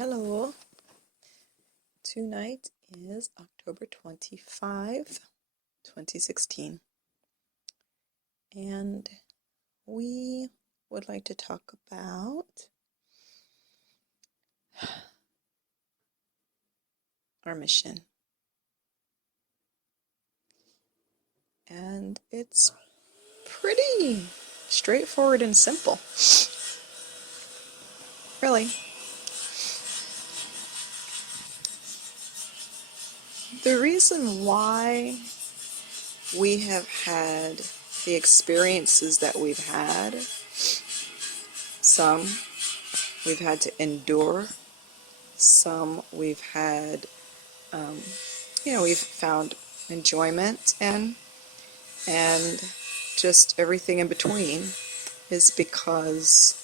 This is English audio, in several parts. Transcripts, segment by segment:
Hello. Tonight is October 25, 2016, and we would like to talk about our mission. And it's pretty straightforward and simple. Really. The reason why we have had the experiences that we've had, some we've had to endure, some we've had, we've found enjoyment in, and just everything in between, is because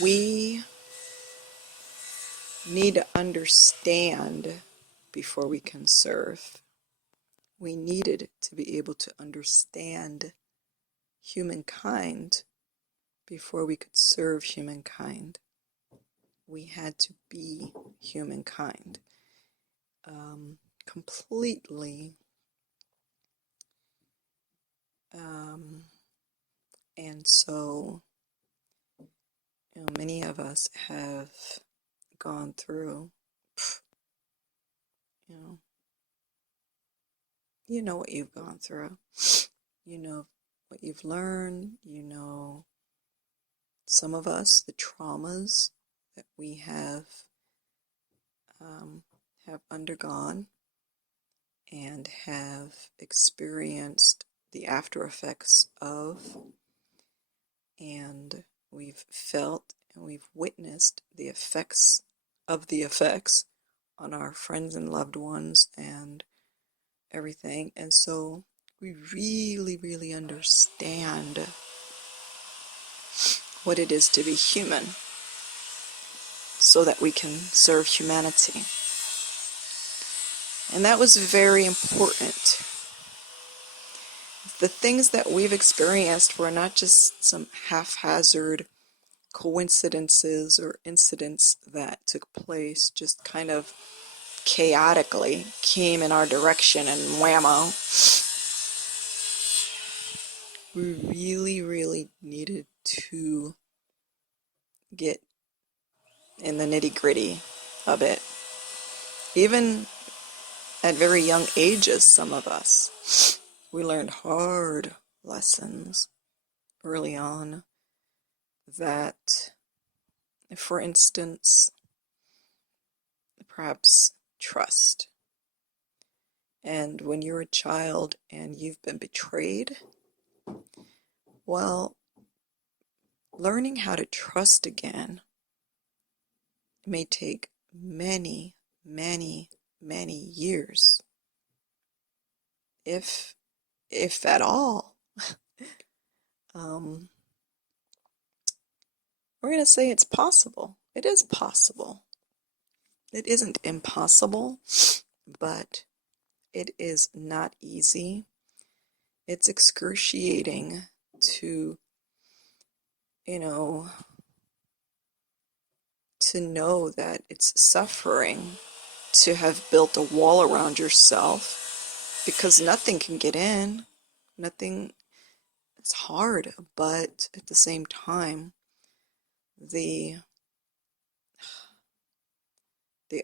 we need to understand before we can serve. We needed to be able to understand humankind before we could serve humankind. We had to be humankind. Completely. And so, many of us have gone through, you know what you've gone through. You know what you've learned. You know, some of us, the traumas that we have undergone and have experienced the after effects of, and we've felt and we've witnessed the effects of the effects on our friends and loved ones and everything. And so we really, really understand what it is to be human so that we can serve humanity. And that was very important. The things that we've experienced were not just some haphazard coincidences or incidents that took place, just kind of chaotically came in our direction and whammo. We really, really needed to get in the nitty-gritty of it. Even at very young ages, some of us, we learned hard lessons early on that, for instance, perhaps trust. And when you're a child and you've been betrayed, well, learning how to trust again may take many, many, many years, if at all. We're going to say it's possible. It is possible. It isn't impossible, but it is not easy. It's excruciating to, to know that it's suffering to have built a wall around yourself because nothing can get in. Nothing. It's hard, but at the same time, the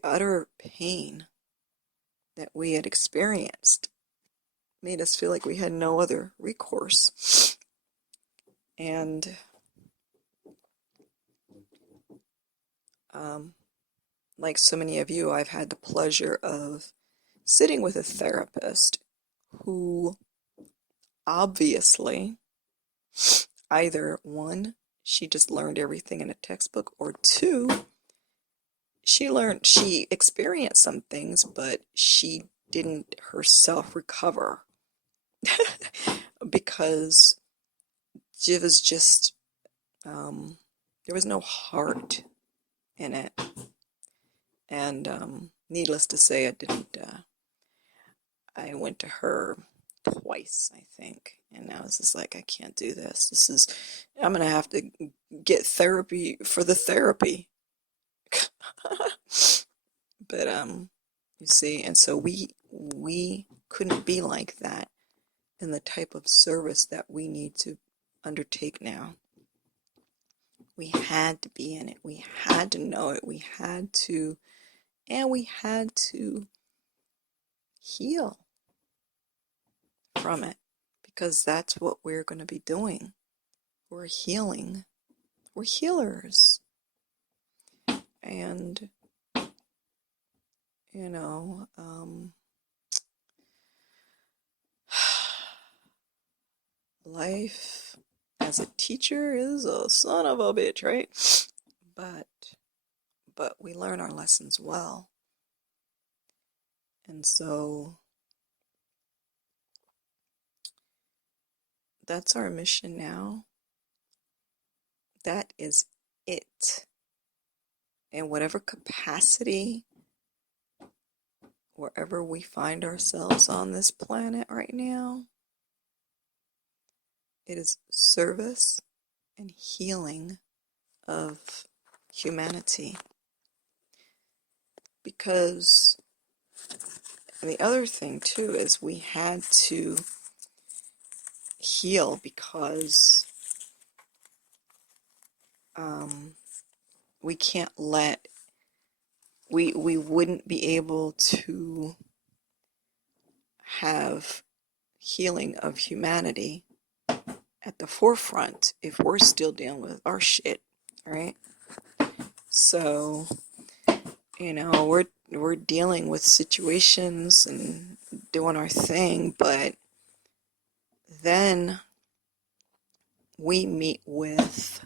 utter pain that we had experienced made us feel like we had no other recourse. And like so many of you, I've had the pleasure of sitting with a therapist who obviously, either one, she just learned everything in a textbook, or two, she experienced some things, but she didn't herself recover because it was just, there was no heart in it. And needless to say, I went to her twice, I think. And now it's just like, I can't do this. I'm gonna have to get therapy for the therapy. But you see, and so we couldn't be like that in the type of service that we need to undertake now. We had to be in it. We had to know it. We had to heal from it, because that's what we're going to be doing. We're healing. We're healers. And, you know, life as a teacher is a son of a bitch, right? But we learn our lessons well. And so that's our mission now. That is it. In whatever capacity, wherever we find ourselves on this planet right now, it is service and healing of humanity. Because the other thing too is we had to heal because we can't we wouldn't be able to have healing of humanity at the forefront if we're still dealing with our shit, right? So, you know, we're dealing with situations and doing our thing, but then we meet with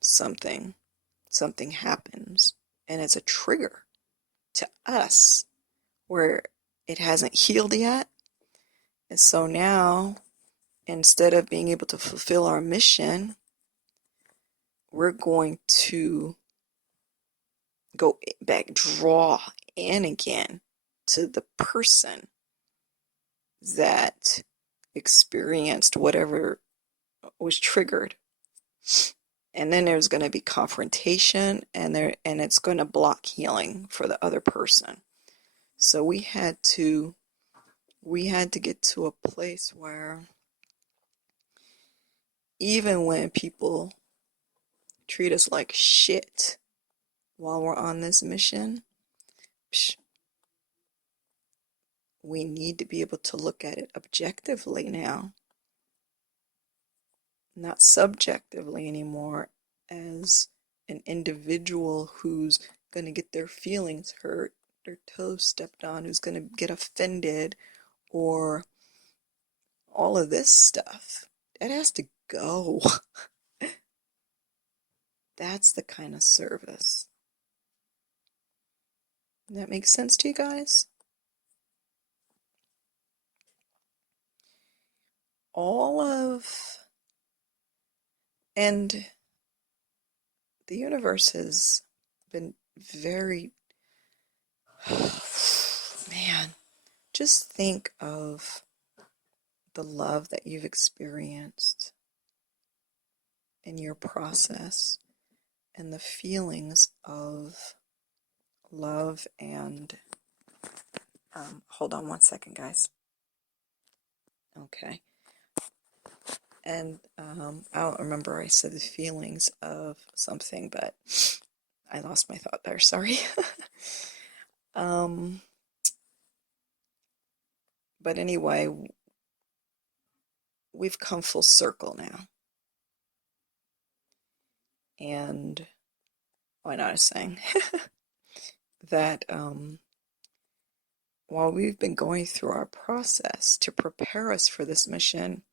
something happens, and it's a trigger to us where it hasn't healed yet. And so now, instead of being able to fulfill our mission, we're going to go back, draw in again to the person that experienced whatever was triggered. And then there's going to be confrontation, and it's going to block healing for the other person. So we had to get to a place where even when people treat us like shit while we're on this mission, we need to be able to look at it objectively now, not subjectively anymore, as an individual who's going to get their feelings hurt, their toes stepped on, who's going to get offended, or all of this stuff. That has to go. That's the kind of service. That makes sense to you guys? And the universe has been very, man, just think of the love that you've experienced in your process and the feelings of love and, hold on one second, guys. Okay. And I don't remember, I said the feelings of something, but I lost my thought there, sorry. But anyway, we've come full circle now. And why not I was saying that while we've been going through our process to prepare us for this mission,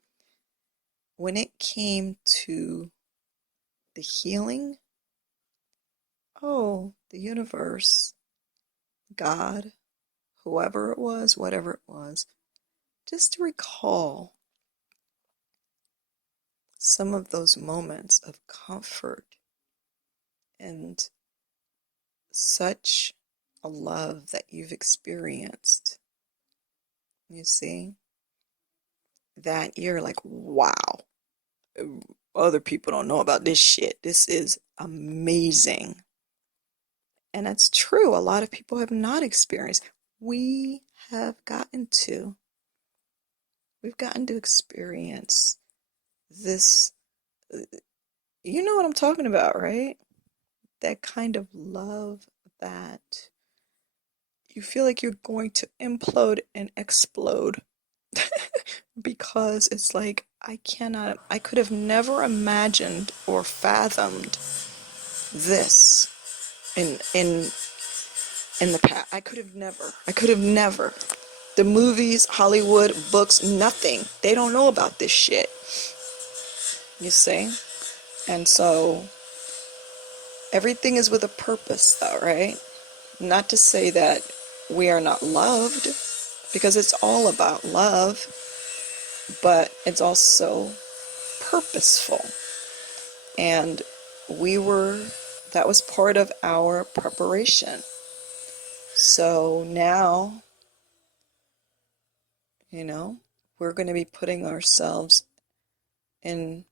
when it came to the healing, the universe, God, whoever it was, whatever it was, just to recall some of those moments of comfort and such a love that you've experienced, you see, that you're like, wow, other people don't know about this shit. This is amazing. And that's true. A lot of people have not experienced. We have gotten to, we've gotten to experience this. You know what I'm talking about, right? That kind of love that you feel like you're going to implode and explode because it's like I could have never imagined or fathomed this in the past. I could have never. The movies, Hollywood, books, nothing. They don't know about this shit. You see? And so everything is with a purpose though, right? Not to say that we are not loved, because it's all about love, but it's also purposeful. And that was part of our preparation. So now, we're going to be putting ourselves in,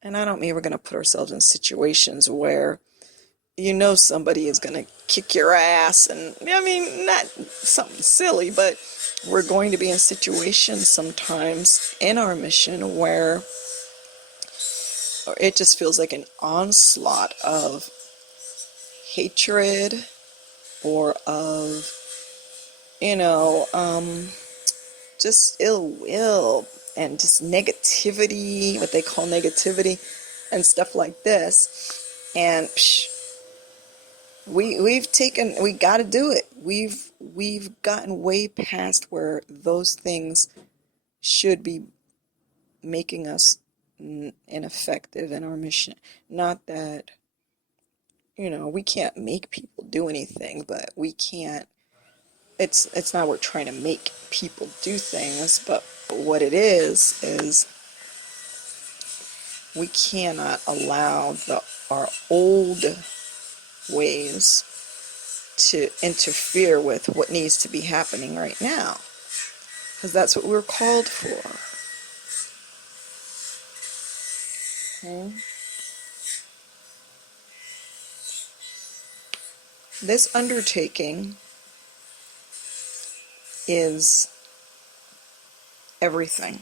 and I don't mean we're going to put ourselves in situations where somebody is going to kick your ass, and I mean, not something silly, but we're going to be in situations sometimes in our mission where it just feels like an onslaught of hatred or of, just ill will and just negativity, what they call negativity and stuff like this. And we got to do it. We've gotten way past where those things should be making us ineffective in our mission. Not that, we can't make people do anything, but we can't, it's not we're trying to make people do things, but what it is we cannot allow our old ways to interfere with what needs to be happening right now, because that's what we're called for. Okay? This undertaking is everything.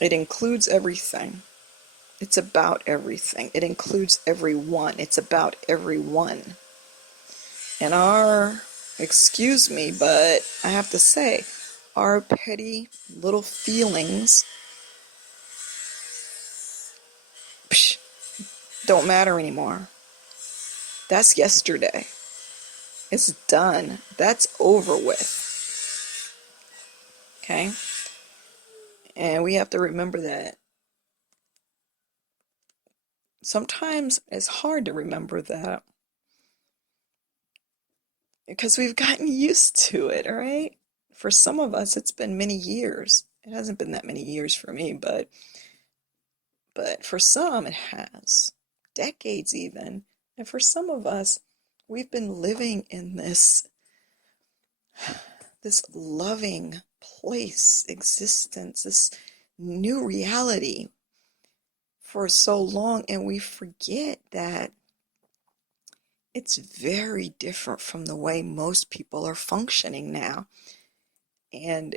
It includes everything. It's about everything. It includes everyone. It's about everyone. And excuse me, but I have to say, our petty little feelings don't matter anymore. That's yesterday. It's done. That's over with. Okay? And we have to remember that. Sometimes it's hard to remember that because we've gotten used to it, right? For some of us, it's been many years. It hasn't been that many years for me, but for some, it has. Decades even. And for some of us, we've been living in this loving place, existence, this new reality for so long, and we forget that it's very different from the way most people are functioning now. And,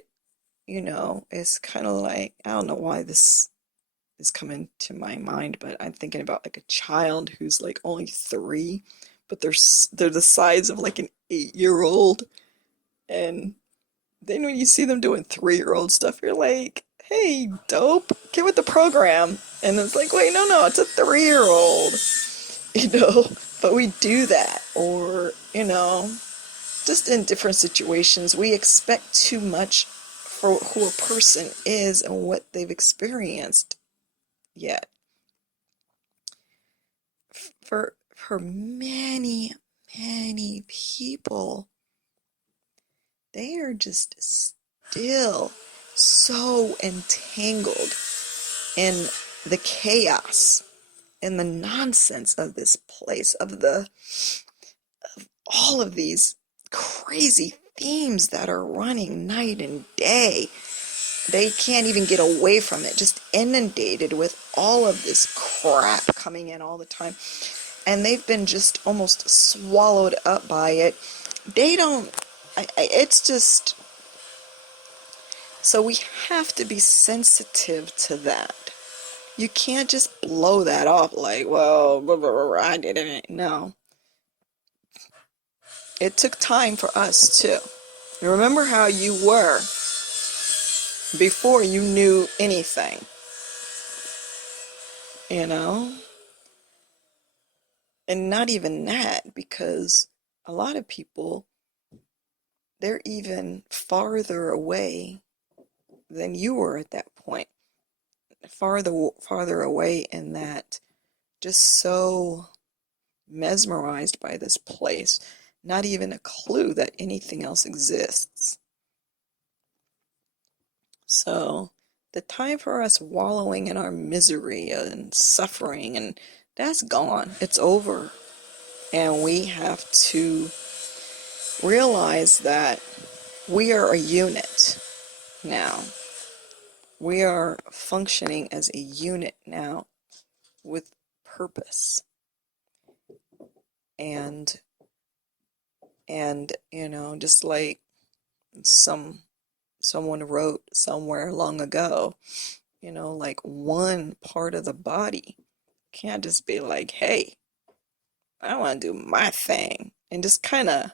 it's kind of like, I don't know why this is coming to my mind, but I'm thinking about like a child who's like only 3, but they're the size of like an 8-year-old. And then when you see them doing 3-year-old stuff, you're like, hey, dope, get with the program. And it's like, wait, no, it's a 3-year-old, but we do that. Or, just in different situations, we expect too much for who a person is and what they've experienced yet. For many, many people, they are just still so entangled in the chaos in the nonsense of this place, of all of these crazy themes that are running night and day. They can't even get away from it, just inundated with all of this crap coming in all the time. And they've been just almost swallowed up by it. They don't, it's just, so we have to be sensitive to that. You can't just blow that off like, well, blah, blah, blah, I did it. No. It took time for us too. Remember how you were before you knew anything, you know? And not even that, because a lot of people, they're even farther away than you were at that point. Farther away in that, just so mesmerized by this place, not even a clue that anything else exists. So the time for us wallowing in our misery and suffering, and that's gone. It's over. And we have to realize that we are a unit now. We are functioning as a unit now with purpose. And just like someone wrote somewhere long ago, like one part of the body can't just be like, hey, I want to do my thing, and just kind of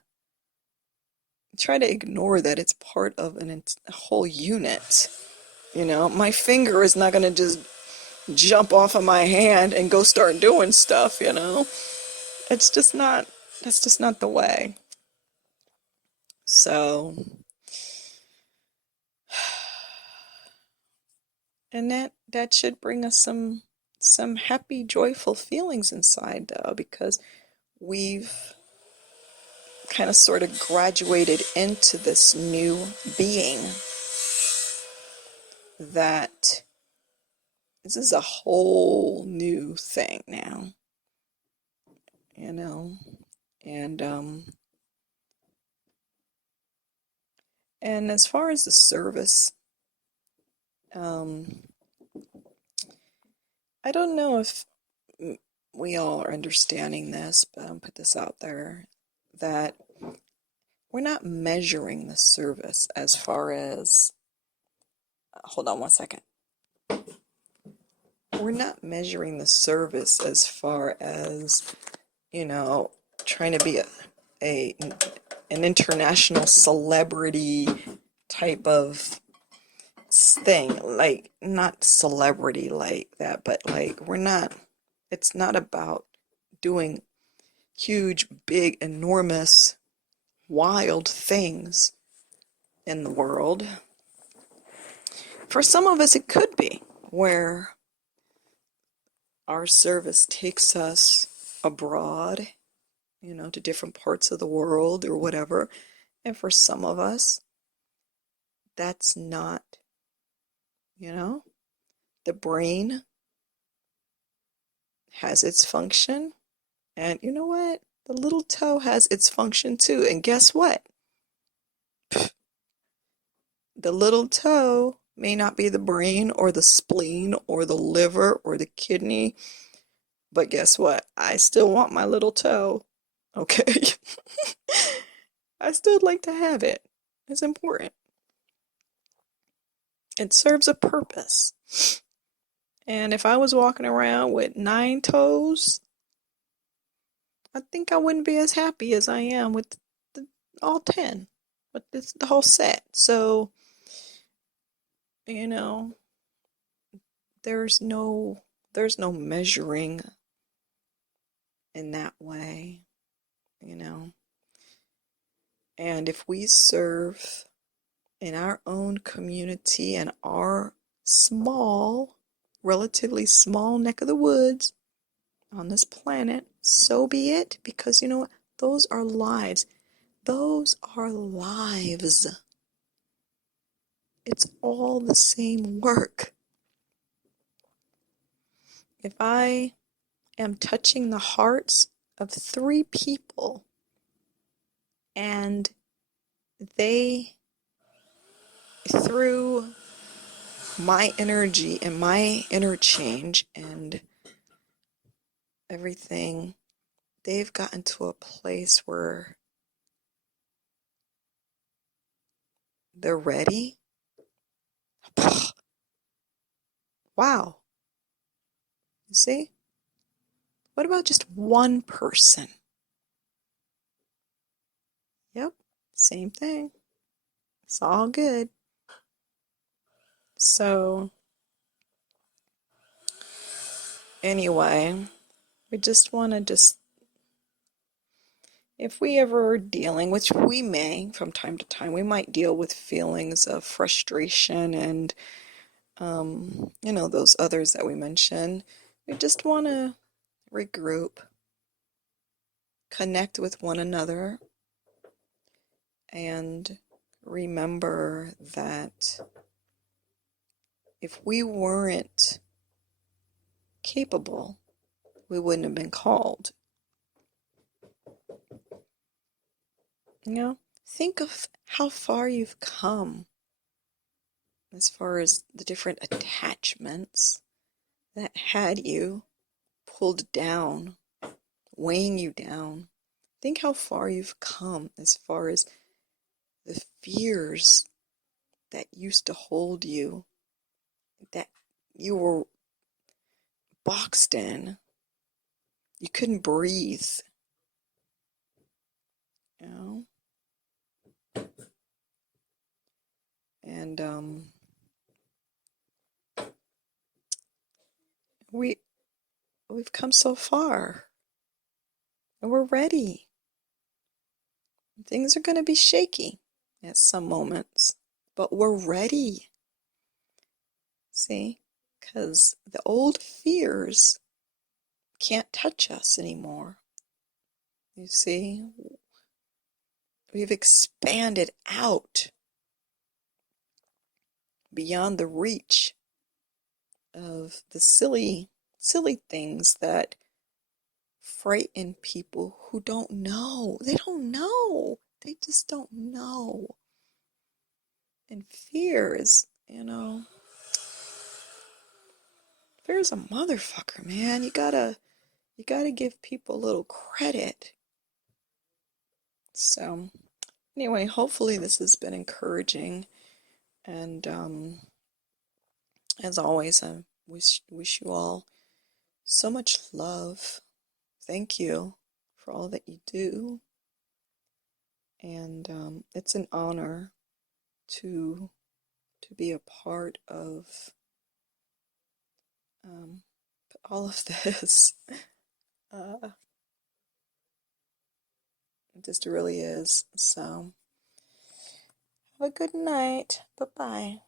try to ignore that it's part of a whole unit. My finger is not going to just jump off of my hand and go start doing stuff. It's just not, that's just not the way. So, and that should bring us some happy, joyful feelings inside, though, because we've kind of sort of graduated into this new being, that this is a whole new thing now, and as far as the service, I don't know if we all are understanding this, but I'll put this out there, that we're not measuring the service as far as, hold on one second. We're not measuring the service as far as, trying to be an international celebrity type of thing. Like, not celebrity like that, but like, it's not about doing huge, big, enormous, wild things in the world. For some of us, it could be, where our service takes us abroad, to different parts of the world or whatever. And for some of us, that's not, the brain has its function. And you know what? The little toe has its function too. And guess what? The little toe may not be the brain or the spleen or the liver or the kidney, but guess what? I still want my little toe. Okay? I still like to have it. It's important. It serves a purpose. And if I was walking around with 9 toes, I think I wouldn't be as happy as I am with all 10, with the whole set. So, there's no measuring in that way, And if we serve in our own community and our relatively small neck of the woods on this planet, so be it, because you know what? Those are lives. Those are lives. It's all the same work. If I am touching the hearts of 3 people, and they, through my energy and my interchange and everything, they've gotten to a place where they're ready. Wow. You see? What about just one person? Yep, same thing. It's all good. So, anyway, we just want to if we ever are dealing, which we may from time to time, we might deal with feelings of frustration and, those others that we mentioned. We just want to regroup, connect with one another, and remember that if we weren't capable, we wouldn't have been called. Think of how far you've come as far as the different attachments that had you pulled down, weighing you down. Think how far you've come as far as the fears that used to hold you, that you were boxed in. You couldn't breathe. You know? And we've come so far, and we're ready. Things are going to be shaky at some moments, but we're ready. See? Because the old fears can't touch us anymore. You see? We've expanded out beyond the reach of the silly things that frighten people who don't know. They don't know. They just don't know. And fear is, fear is a motherfucker, man. You gotta give people a little credit. So, anyway, hopefully this has been encouraging. And as always, I wish you all so much love. Thank you for all that you do. And it's an honor to be a part of all of this. It just really is. So, have a good night. Bye-bye.